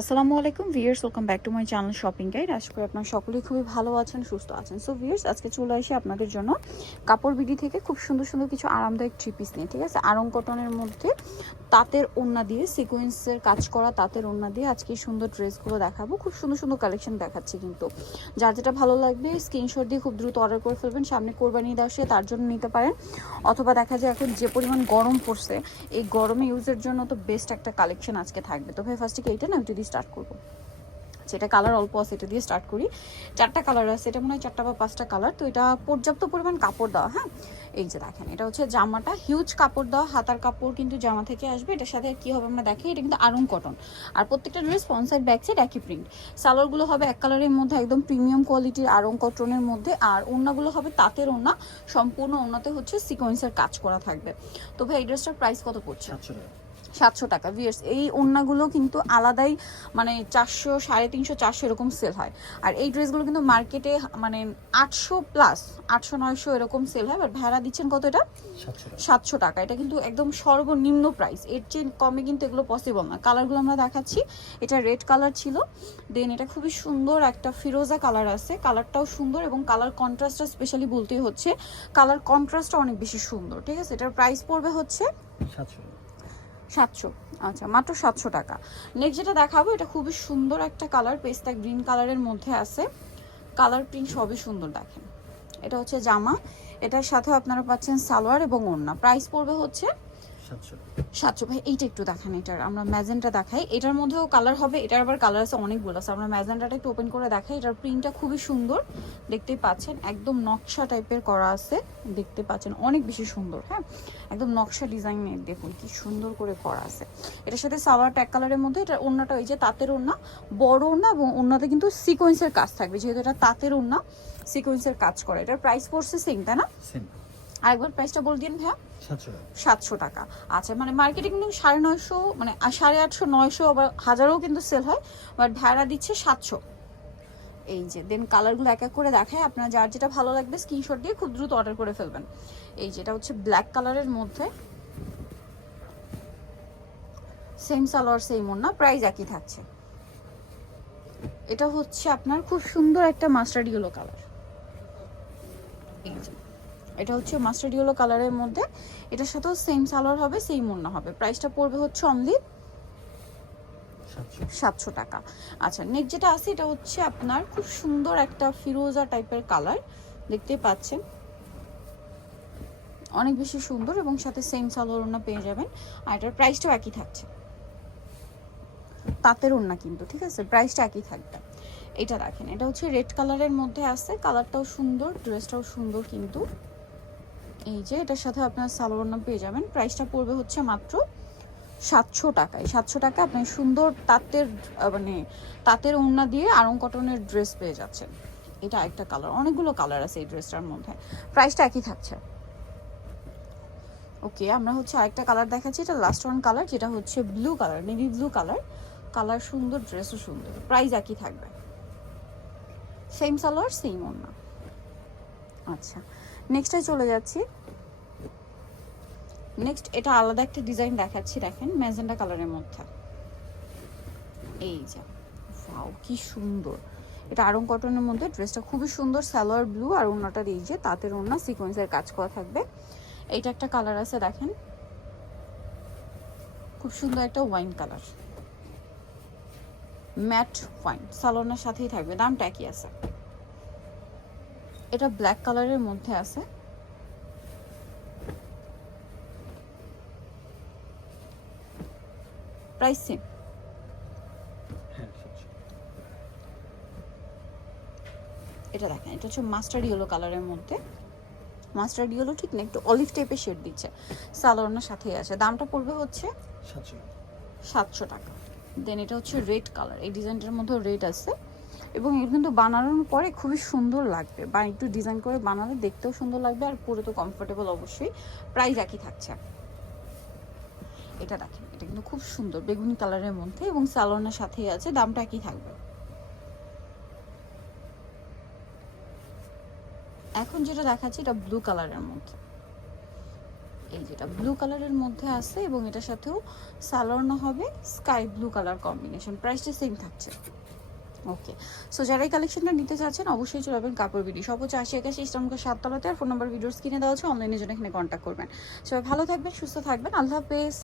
আসসালামু আলাইকুম viewers welcome back to my channel shopping guide. আশা করি আপনারা সকলেই খুবই ভালো আছেন, সুস্থ আছেন। সো ভিয়ার্স আজকে চলে আসি আপনাদের জন্য কাপড় বিডি থেকে খুব সুন্দর সুন্দর কিছু আরামদায়ক থ্রি পিস নিয়ে, ঠিক আছে? আরং কটনের মধ্যে তাঁতের ওড়না দিয়ে সিকোয়েন্সের কাজ করা তাঁতের ওড়না দিয়ে আজকে সুন্দর ড্রেসগুলো দেখাবো। খুব সুন্দর সুন্দর কালেকশন দেখাচ্ছি কিন্তু। যার যেটা ভালো লাগবে স্ক্রিনশট দিয়ে খুব দ্রুত অর্ডার করে ফেলবেন। সামনে কোরবানি দেওয়া সে তার জন্য নিতে পারেন। অথবা দেখা যায় এখন যে পরিমাণ গরম পড়ছে, এই গরমে ইউজের জন্য তো বেস্ট একটা কালেকশন আজকে থাকবে। তো ভাই ফার্স্টে এইটা না ওইটা স্টার্ট করব। সেটা কালার অল্প আছে, এটা দিয়ে স্টার্ট করি। চারটা কালার আছে, এটা মনে হয় চারটা বা পাঁচটা কালার তো এটা পর্যাপ্ত পরিমাণ কাপড় দেওয়া হ্যাঁ? এই যে দেখেন, এটা হচ্ছে জামাটা হিউজ কাপড় দেওয়া, হাতার কাপড় কিন্তু জামা থেকে আসবে। এটার সাথে কি হবে আমরা দেখি, এটা কিন্তু আরং কটন আর প্রত্যেকটা ড্রেস পনসাইড ব্যাক সাইড একই প্রিন্ট সালোয়ারগুলো হবে এক কালারের মধ্যে একদম প্রিমিয়াম কোয়ালিটির আরং কটনের মধ্যে, আর ওড়নাগুলো হবে তাঁতের ওড়না। সম্পূর্ণ ওড়নাতে হচ্ছে সিকোয়েন্সের কাজ করা থাকবে। তো ভাই, এই ড্রেসটার প্রাইস কত পড়ছে? সাতশো টাকা। ভিয়ার্স এই ওড়নাগুলো কিন্তু আলাদাই মানে চারশো সাড়ে তিনশো চারশো এরকম সেল হয়। আর এই ড্রেসগুলো কিন্তু মার্কেটে মানে আটশো প্লাস আটশো নয়শো এরকম সেল হয় আর ভাড়া দিচ্ছেন কত এটা? সাতশো টাকা। সাতশো টাকা। এটা কিন্তু একদম সর্বনিম্ন প্রাইস এর চেয়ে কমে কিন্তু এগুলো পসিবল না। কালারগুলো আমরা দেখাচ্ছি। এটা রেড কালার ছিল। দেন এটা খুবই সুন্দর একটা ফিরোজা কালার আছে। কালারটাও সুন্দর এবং কালার কন্ট্রাস্টটা স্পেশালি বলতেই হচ্ছে। কালার কন্ট্রাস্টটা অনেক বেশি সুন্দর। ঠিক আছে? এটার প্রাইস পড়বে হচ্ছে সাতশো সাতশো। আচ্ছা মাত্র সাতশো টাকা। নেক্সট যেটা দেখাবো, এটা খুবই সুন্দর একটা কালার পেস্তা গ্রিন কালারের মধ্যে আছে। কালার প্রিন্ট সবই সুন্দর দেখেন। এটা হচ্ছে জামা। এটার সাথে আপনারা পাচ্ছেন সালোয়ার এবং ওড়না। প্রাইস পড়বে হচ্ছে সাতশো ভাই এইটা একটু দেখান এটার। আমরা ম্যাজেন্টা দেখাই। এটার মধ্যেও কালার হবে এটার আবার কালার আছে অনেকগুলো। আছে আমরা ম্যাজেন্টাটা একটু ওপেন করে দেখাই। এটার প্রিন্টটা খুবই সুন্দর দেখতেই পাচ্ছেন। একদম নকশা টাইপের করা আছে দেখতে পাচ্ছেন। অনেক বেশি সুন্দর হ্যাঁ? একদম নকশা ডিজাইনের দেখুন কি সুন্দর করে করা আছে। এটার সাথে সালোয়ার ট্যাগ কালারের মধ্যে এটা ওড়নাটা ওই যে তাঁতের ওড়না বড় ওড়না এবং ওড়নাতে কিন্তু সিকোয়েন্সের কাজ থাকবে। যেহেতু এটা তাঁতের ওড়না সিকোয়েন্সের কাজ করে। এটার প্রাইস পড়ছে সেম তাই না? সেম আরেকবার প্রাইসটা বল দিন ভাইয়া। সাতশো টাকা। আচ্ছা মানে মার্কেটে কিন্তু সাড়ে নয়শো মানে সাড়ে আটশো নয়শো আবার হাজারও কিন্তু সেল হয় বাট ভাড়া দিচ্ছে সাতশো। এই যে দেন কালারগুলো এক এক করে দেখায় আপনার যার যেটা ভালো লাগবে স্ক্রিনশট দিয়ে খুব দ্রুত অর্ডার করে ফেলবেন। এই যেটা হচ্ছে ব্ল্যাক কালারের মধ্যে সেম সালোয়ার সেম ওড়না প্রাইস একই থাকছে। এটা হচ্ছে আপনার খুব সুন্দর একটা মাস্টার্ড ইয়েলো কালার এই যে। এটা হচ্ছে মাস্টার্ড ইয়েলো কালারের মধ্যে। এটার সাথেও সেম সালোয়ার হবে সেম ওড়না হবে। প্রাইসটা পড়বে হচ্ছে অনলি সাতশো। টাকা। আচ্ছা নেক্সট যেটা আছে এটা হচ্ছে আপনার খুব সুন্দর একটা ফিরোজা টাইপের কালার দেখতেই পাচ্ছেন? অনেক বেশি সুন্দর এবং সাথে সেম সালোয়ার ওড়না পেয়ে যাবেন। আর এটার প্রাইসটাও একই থাকছে। তাঁতের ওড়না কিন্তু ঠিক আছে? প্রাইসটা একই থাকবে। এটা দেখেন এটা হচ্ছে রেড কালারের মধ্যে আছে। কালারটাও সুন্দর ড্রেসটাও সুন্দর কিন্তু। এই যে, এটার সাথে আপনার সালোয়ার ওড়না পেয়ে যাবেন। প্রাইসটা পড়বে হচ্ছে মাত্র সাতশো টাকায়। সাতশো টাকা আপনি সুন্দর তাঁতের মানে তাঁতের ওড়না দিয়ে আরং কটনের ড্রেস পেয়ে যাচ্ছেন। এটা একটা কালার, অনেকগুলো কালার আছে এই ড্রেসটার মধ্যে। প্রাইসটা একই থাকছে। ওকে, আমরা হচ্ছে আরেকটা কালার দেখাচ্ছি। এটা লাস্ট ওয়ান কালার, যেটা হচ্ছে blue colour navy blue colour. Colour সুন্দর, ড্রেসও সুন্দর। প্রাইস একই থাকবে। সেম সালোয়ার সেম ওড়না। আচ্ছা। নেক্সটে চলে যাচ্ছি। নেক্সট এটা আলাদা একটা ডিজাইন দেখাচ্ছি, দেখেন ম্যাজেন্ডা কালারের মধ্যে। এই যে ওয়াও কি সুন্দর। এটা আরং কটনের মধ্যে ড্রেসটা খুবই সুন্দর, সালোয়ার ব্লু আর ওড়নাটা এই যে, তাঁতের ওড়না সিকোয়েন্সের কাজ করা থাকবে। এইটা একটা কালার আছে, দেখেন। খুব সুন্দর একটা ওয়াইন কালার ম্যাট ওয়াইন সালোনার সাথেই থাকবে, দামটা একই আছে। এটা ব্ল্যাক কালারের মধ্যে আছে। প্রাইস সেম হ্যাঁ এটা দেখেন এটা হচ্ছে মাস্টার্ড ইয়েলো কালারের মধ্যে। মাস্টার্ড ইয়েলো ঠিক না একটু অলিভ টাইপের শেড দিচ্ছে। সালোয়ারের সাথেই আছে। দামটা পড়বে হচ্ছে সাতশো। সাতশো টাকা। দেন এটা হচ্ছে রেড কালার এই ডিজাইনটার মধ্যে রেড আছে। এবং এটা কিন্তু বানানোর পরে খুবই সুন্দর লাগবে। বা একটু ডিজাইন করে বানালে দেখতেও সুন্দর লাগবে আর পুরো তো কমফোর্টেবল অবশ্যই। প্রাইস একই থাকছে। এটা দেখেন, এটা কিন্তু খুব সুন্দর বেগুনি কালারের মধ্যে এবং সালোয়ারের সাথেই আছে, দামটা একই থাকবে। এখন যেটা দেখাচ্ছি, এটা ব্লু কালারের মধ্যে। এই যেটা ব্লু কালারের মধ্যে আছে এবং এটার সাথেও সালোয়ারনা হবে স্কাই ব্লু কালার কম্বিনেশন প্রাইসটা সেম থাকছে। ওকে সো যারা এই কালেকশনটা নিতে চাচ্ছেন, অবশ্যই চলে যাবেন কাপড় বিডি সব হচ্ছে আশি একাশি ইসলামকে সাততলাতে আর ফোন নাম্বার ভিডিওস কিনে দেওয়া হচ্ছে অনলাইনে জন্য এখানে কন্ট্যাক্ট করবেন। সবাই ভালো থাকবেন, সুস্থ থাকবেন, আল্লাহ হাফেজ।